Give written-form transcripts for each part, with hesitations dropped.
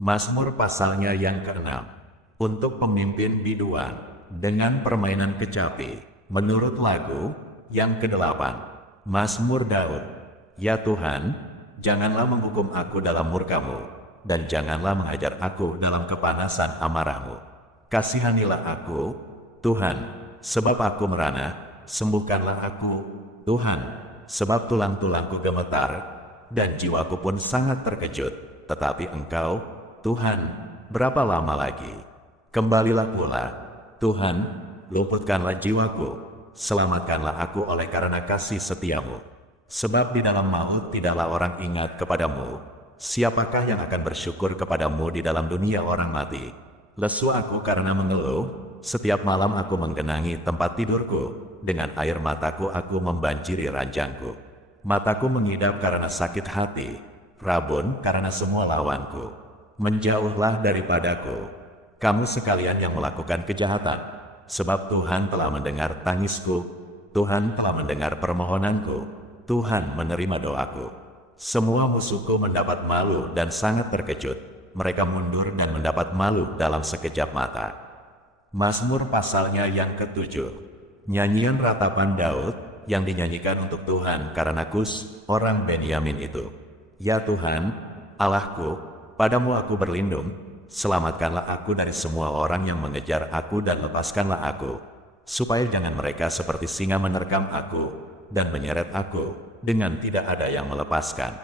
Mazmur pasalnya yang ke-6. Untuk pemimpin biduan, dengan permainan kecapi, menurut lagu yang ke-8. Mazmur Daud. Ya Tuhan, janganlah menghukum aku dalam murka-Mu, dan janganlah mengajar aku dalam kepanasan amarah-Mu. Kasihanilah aku, Tuhan, sebab aku merana, sembuhkanlah aku, Tuhan, sebab tulang-tulangku gemetar, dan jiwaku pun sangat terkejut. Tetapi Engkau, Tuhan, berapa lama lagi? Kembalilah pula, Tuhan, luputkanlah jiwaku, selamatkanlah aku oleh karena kasih setiamu. Sebab di dalam maut tidaklah orang ingat kepadamu. Siapakah yang akan bersyukur kepadamu di dalam dunia orang mati? Lesu aku karena mengeluh, setiap malam aku menggenangi tempat tidurku, dengan air mataku aku membanjiri ranjangku. Mataku mengidap karena sakit hati, rabun karena semua lawanku. Menjauhlah daripadaku, kamu sekalian yang melakukan kejahatan, sebab Tuhan telah mendengar tangisku, Tuhan telah mendengar permohonanku, Tuhan menerima doaku. Semua musuhku mendapat malu dan sangat terkejut, mereka mundur dan mendapat malu dalam sekejap mata. Mazmur pasalnya yang ke-7. Nyanyian ratapan Daud yang dinyanyikan untuk Tuhan karena Kus, orang Benyamin itu. Ya Tuhan, Allahku, padamu aku berlindung, selamatkanlah aku dari semua orang yang mengejar aku dan lepaskanlah aku, supaya jangan mereka seperti singa menerkam aku dan menyeret aku dengan tidak ada yang melepaskan.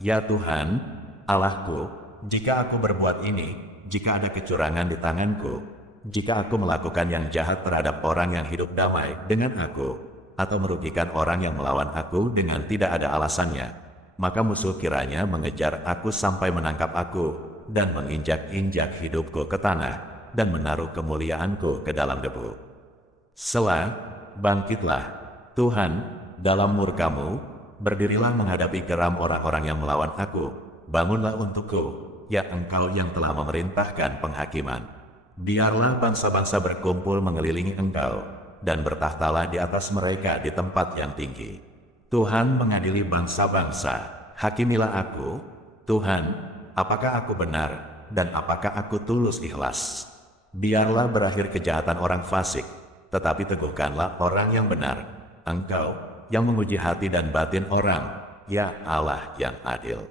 Ya Tuhan, Allahku, jika aku berbuat ini, jika ada kecurangan di tanganku, jika aku melakukan yang jahat terhadap orang yang hidup damai dengan aku, atau merugikan orang yang melawan aku dengan tidak ada alasannya, maka musuh kiranya mengejar aku sampai menangkap aku, dan menginjak-injak hidupku ke tanah, dan menaruh kemuliaanku ke dalam debu. Selah, bangkitlah, Tuhan, dalam murka-Mu, berdirilah menghadapi geram orang-orang yang melawan aku, bangunlah untukku, ya Engkau yang telah memerintahkan penghakiman. Biarlah bangsa-bangsa berkumpul mengelilingi Engkau, dan bertahtalah di atas mereka di tempat yang tinggi. Tuhan mengadili bangsa-bangsa, hakimilah aku, Tuhan, apakah aku benar, dan apakah aku tulus ikhlas? Biarlah berakhir kejahatan orang fasik, tetapi teguhkanlah orang yang benar. Engkau yang menguji hati dan batin orang, ya Allah yang adil.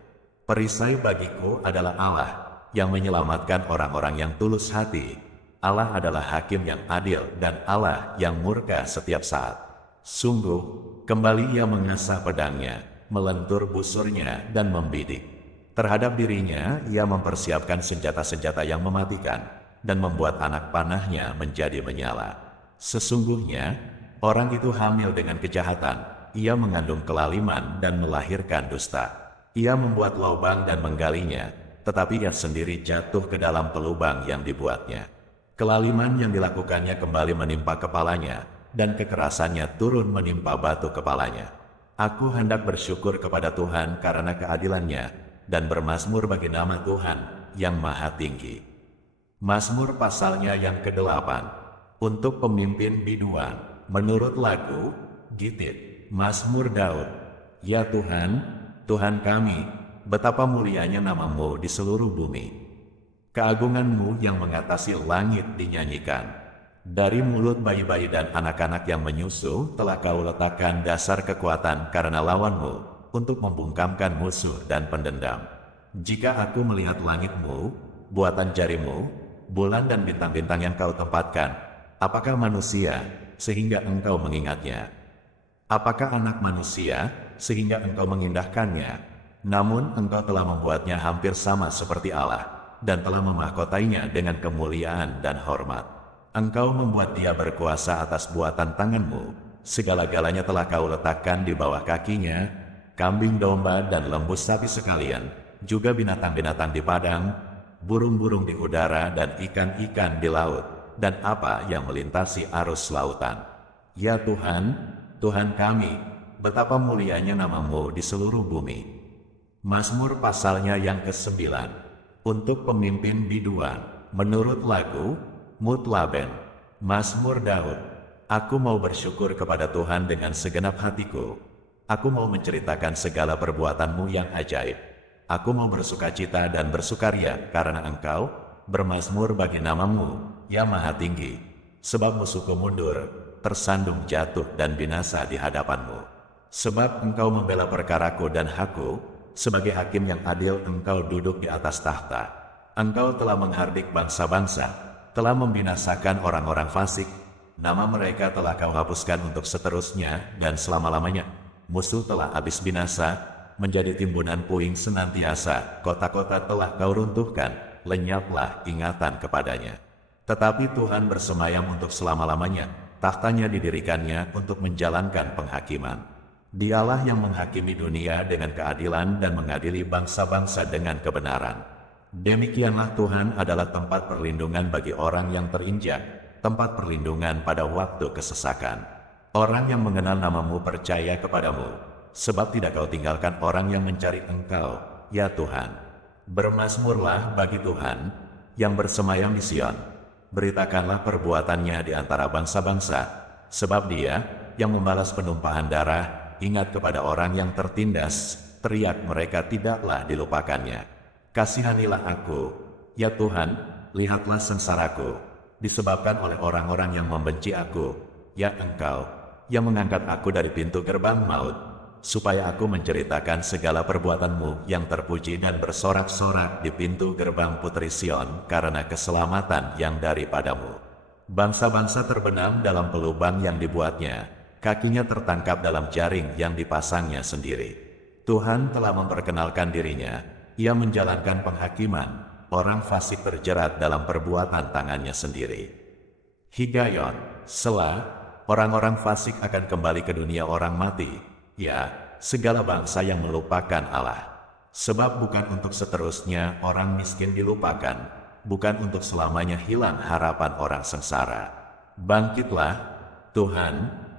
Perisai bagiku adalah Allah, yang menyelamatkan orang-orang yang tulus hati. Allah adalah hakim yang adil dan Allah yang murka setiap saat. Sungguh, kembali ia mengasah pedangnya, melentur busurnya dan membidik. Terhadap dirinya, ia mempersiapkan senjata-senjata yang mematikan, dan membuat anak panahnya menjadi menyala. Sesungguhnya, orang itu hamil dengan kejahatan, ia mengandung kelaliman dan melahirkan dusta. Ia membuat lubang dan menggalinya, tetapi ia sendiri jatuh ke dalam pelubang yang dibuatnya. Kelaliman yang dilakukannya kembali menimpa kepalanya, dan kekerasannya turun menimpa batu kepalanya. Aku hendak bersyukur kepada Tuhan karena keadilannya, dan bermazmur bagi nama Tuhan yang maha tinggi. Mazmur pasalnya yang ke-8. Untuk pemimpin biduan, menurut lagu, Gitit, Mazmur Daud. Ya Tuhan, Tuhan kami, betapa mulianya nama-Mu di seluruh bumi. Keagungan-Mu yang mengatasi langit dinyanyikan. Dari mulut bayi-bayi dan anak-anak yang menyusu telah Kau letakkan dasar kekuatan karena lawan-Mu, untuk membungkamkan musuh dan pendendam. Jika aku melihat langit-Mu, buatan jari-Mu, bulan dan bintang-bintang yang Kau tempatkan, apakah manusia sehingga Engkau mengingatnya? Apakah anak manusia sehingga Engkau mengindahkannya? Namun Engkau telah membuatnya hampir sama seperti Allah, dan telah memahkotainya dengan kemuliaan dan hormat. Engkau membuat dia berkuasa atas buatan tangan-Mu. Segala-galanya telah Kau letakkan di bawah kakinya, kambing domba dan lembu sapi sekalian, juga binatang-binatang di padang, burung-burung di udara dan ikan-ikan di laut, dan apa yang melintasi arus lautan. Ya Tuhan, Tuhan kami, betapa mulianya nama-Mu di seluruh bumi. Mazmur pasalnya yang ke-9. Untuk pemimpin biduan, menurut lagu, Mutlaben, Mazmur Daud. Aku mau bersyukur kepada Tuhan dengan segenap hatiku. Aku mau menceritakan segala perbuatan-Mu yang ajaib. Aku mau bersukacita dan bersukaria karena Engkau bermazmur bagi nama-Mu, ya Maha Tinggi. Sebab musuhku mundur, tersandung jatuh dan binasa di hadapan-Mu. Sebab Engkau membela perkaraku dan hakku, sebagai hakim yang adil Engkau duduk di atas tahta. Engkau telah menghardik bangsa-bangsa, telah membinasakan orang-orang fasik. Nama mereka telah Kau hapuskan untuk seterusnya dan selama-lamanya. Musuh telah habis binasa, menjadi timbunan puing senantiasa. Kota-kota telah Kau runtuhkan, lenyaplah ingatan kepadanya. Tetapi Tuhan bersemayam untuk selama-lamanya, tahtanya didirikannya untuk menjalankan penghakiman. Dialah yang menghakimi dunia dengan keadilan dan mengadili bangsa-bangsa dengan kebenaran. Demikianlah Tuhan adalah tempat perlindungan bagi orang yang terinjak, tempat perlindungan pada waktu kesesakan. Orang yang mengenal nama-Mu percaya kepada-Mu, sebab tidak Kau tinggalkan orang yang mencari Engkau, ya Tuhan. Bermazmurlah bagi Tuhan, yang bersemayam di Sion. Beritakanlah perbuatannya di antara bangsa-bangsa, sebab Dia yang membalas penumpahan darah, ingat kepada orang yang tertindas, teriak mereka tidaklah dilupakannya. Kasihanilah aku, ya Tuhan, lihatlah sengsaraku, disebabkan oleh orang-orang yang membenci aku, ya Engkau, yang mengangkat aku dari pintu gerbang maut, supaya aku menceritakan segala perbuatan-Mu yang terpuji dan bersorak-sorak di pintu gerbang Putri Sion karena keselamatan yang daripada-Mu. Bangsa-bangsa terbenam dalam pelubang yang dibuatnya, kakinya tertangkap dalam jaring yang dipasangnya sendiri. Tuhan telah memperkenalkan dirinya, Ia menjalankan penghakiman, orang fasik terjerat dalam perbuatan tangannya sendiri. Higayon, Selah, orang-orang fasik akan kembali ke dunia orang mati, ya, segala bangsa yang melupakan Allah. Sebab bukan untuk seterusnya orang miskin dilupakan, bukan untuk selamanya hilang harapan orang sengsara. Bangkitlah, Tuhan,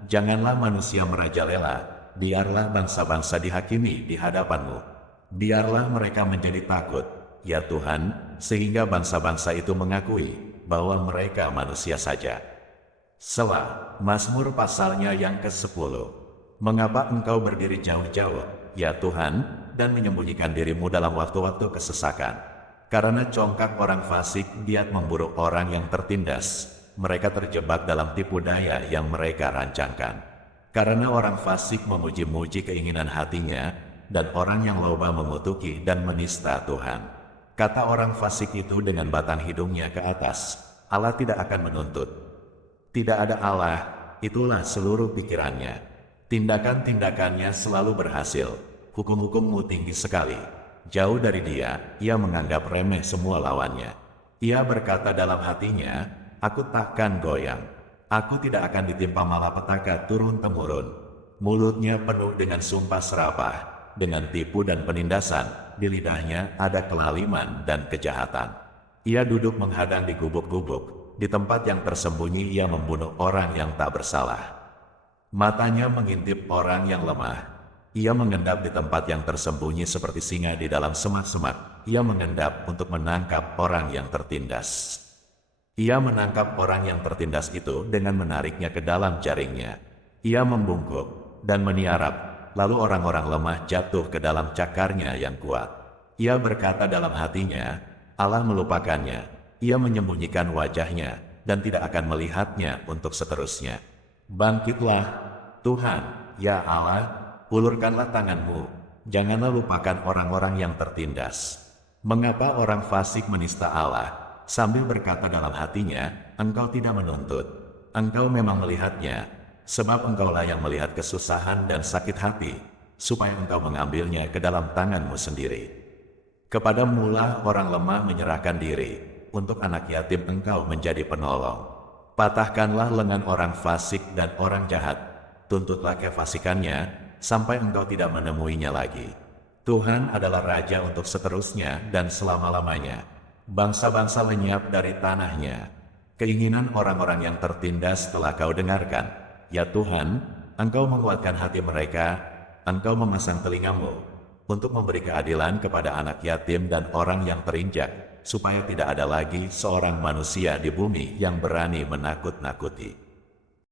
janganlah manusia merajalela, biarlah bangsa-bangsa dihakimi di hadapan-Mu. Biarlah mereka menjadi takut, ya Tuhan, sehingga bangsa-bangsa itu mengakui bahwa mereka manusia saja. Selah, Mazmur pasalnya yang ke-10. Mengapa Engkau berdiri jauh-jauh, ya Tuhan, dan menyembunyikan diri-Mu dalam waktu-waktu kesesakan? Karena congkak orang fasik giat memburu orang yang tertindas, mereka terjebak dalam tipu daya yang mereka rancangkan. Karena orang fasik memuji-muji keinginan hatinya, dan orang yang loba mengutuki dan menista Tuhan. Kata orang fasik itu dengan batang hidungnya ke atas, Allah tidak akan menuntut. Tidak ada Allah, itulah seluruh pikirannya. Tindakan-tindakannya selalu berhasil, hukum-hukum-Mu tinggi sekali. Jauh dari Dia, Ia menganggap remeh semua lawannya. Ia berkata dalam hatinya, aku takkan goyang. Aku tidak akan ditimpa malapetaka turun-temurun. Mulutnya penuh dengan sumpah serapah, dengan tipu dan penindasan, di lidahnya ada kelaliman dan kejahatan. Ia duduk menghadang di gubuk-gubuk, di tempat yang tersembunyi Ia membunuh orang yang tak bersalah. Matanya mengintip orang yang lemah. Ia mengendap di tempat yang tersembunyi seperti singa di dalam semak-semak. Ia mengendap untuk menangkap orang yang tertindas. Ia menangkap orang yang tertindas itu dengan menariknya ke dalam jaringnya. Ia membungkuk dan meniarap. Lalu orang-orang lemah jatuh ke dalam cakarnya yang kuat. Ia berkata dalam hatinya, Allah melupakannya. Ia menyembunyikan wajahnya dan tidak akan melihatnya untuk seterusnya. Bangkitlah, Tuhan, ya Allah, ulurkanlah tangan-Mu. Janganlah lupakan orang-orang yang tertindas. Mengapa orang fasik menista Allah, sambil berkata dalam hatinya, Engkau tidak menuntut. Engkau memang melihatnya. Sebab Engkaulah yang melihat kesusahan dan sakit hati, supaya Engkau mengambilnya ke dalam tangan-Mu sendiri. Kepada-Mulah orang lemah menyerahkan diri, untuk anak yatim Engkau menjadi penolong. Patahkanlah lengan orang fasik dan orang jahat, tuntutlah kefasikannya, sampai Engkau tidak menemuinya lagi. Tuhan adalah Raja untuk seterusnya dan selama-lamanya. Bangsa-bangsa lenyap dari tanahnya. Keinginan orang-orang yang tertindas telah Kau dengarkan. Ya Tuhan, Engkau menguatkan hati mereka, Engkau memasang telinga-Mu untuk memberi keadilan kepada anak yatim dan orang yang terinjak, supaya tidak ada lagi seorang manusia di bumi yang berani menakut-nakuti.